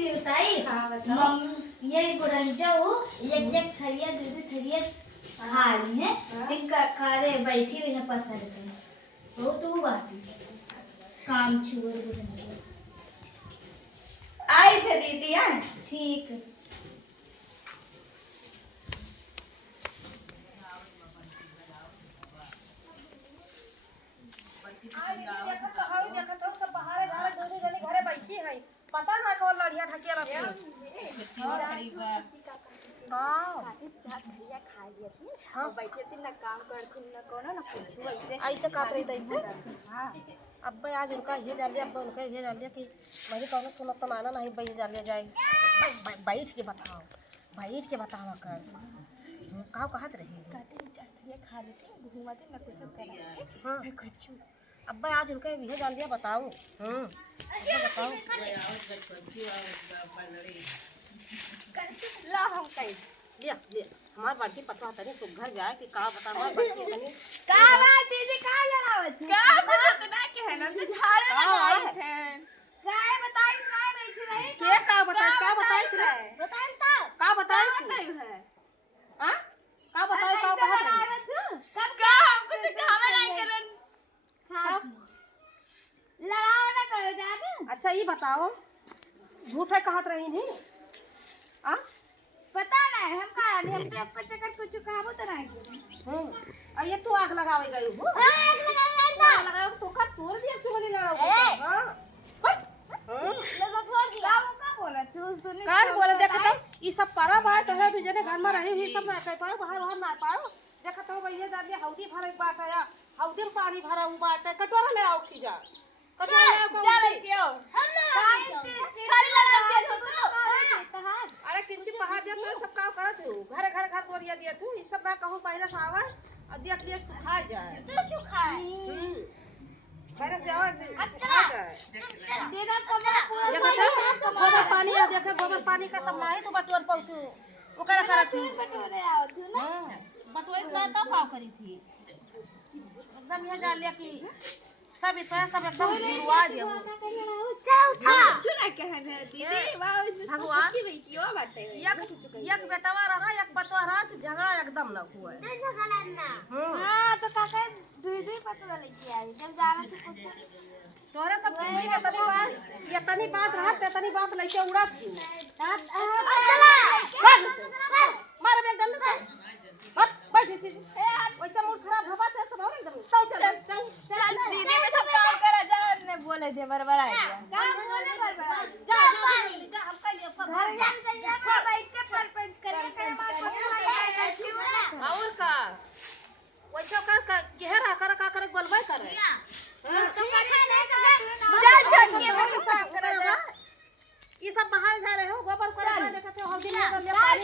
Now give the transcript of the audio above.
दीदी बताई। हाँ बताओ। मम्मी ये गुड़ंजा एक एक थरिया दीदी थरिया खा रही है। फिर खारे बैठी हुई है पसंद कर वो तो बात काम छुए गुड़ंजा आई थे दीदी हैं। ठीक है। घरे बैठी है पता ना कौन लड़िया ढकिया रखी हाँ बैठे थी ना काम करती ना कोनो ना कुछ ऐसे ऐसे काट रही तैसे। अब आज उनका ये जान लिया, अब उनका ये जान लिया कि मेरी कौन सुनत तो माना नहीं भाई जान लिया जाए। बैठ के बताओ, बैठ के बताओ कर कहाँ कहत रही खा लेते घूमते ना कुछ करेंगे। हाँ कुछ अब आज उनका ये जान लिया बताओ। बताओ ला हम कहीं लिया लिया हमार बड़की पतवा तनी सुघर जाए कि का बता हमार बड़की तनी का बात दीदी का लगावत का कुछ ना के है ना तो झाड़े लगाए थे काय बताई ना बैठी रही के का बताई रे बताई ता का बताई बताई है हां का बताई का कहत रही कब का हम कुछ खावे नहीं करन लड़ाओ ना करो जाने। अच्छा ये बताओ झूठ है कहत रही नहीं आ पता नहीं हम का नहीं हम तो आपका चक्कर कुछ कहावो तो नहीं। अब ये तू आग लगावे गई हो आग लगाया था लगाओ तो का तोड़ दिया चोली लड़ाओ हां लगा छोड़ दिया वो का बोला तू सुन कान बोले देख तो ये सब पारा बात है तुझे ने घर में रही हुई सब ना कह पाओ बाहर ना पाओ देखा तो भैया जान हौदी भरे बाट आया हौदी में पानी भरा हुआ बाट कटोरा ले आओ खीजा कटोरा ले आओ चल क्यों हम ना खाली लड़ा के तो अरे किंची पहाड़ दिया तो सब काम करत हो घर घर घर कोरिया दिया तू ई सब ना कहूं पहले से आवा और देख लिए सुखा जाए तू चुखाए पहले से आवा सुखा जाए देना कमरा देखो गोबर पानी आ देखे गोबर पानी का सब नाही तो बटोर पौतू ओकरा करत थी बटोरे आओ तू ना बटोर ना तो पाव करी थी एकदम ये डाल लिया कि सब इतना सब एकदम गुरुआ दिया चुना के है दीदी वाह भगवान की बेटियो बाटे एक बेटवा रहा एक बतवा रहा तो झगड़ा एकदम न हुआ नहीं झगड़ा ना हां तो काका दीदी पता लेके आई जब जाना से कुछ तोरे सब किंची में तनी बात रहा तनी बात लेके उड़ा थी मार में डल मत बैठ थी वैसे मूड खराब हवा से सब और एकदम चल दीदी में सब काम करा जा ने बोले दे बरबर आ गया काम बोले बरबर जा हम कहिए घर जा बैठ के सरपंच करके और का वैसे का घेरा कर बोलबे करे ये सब बाहर जा रहे हो गोबर कर देखते हो हल्दी लगा ले पानी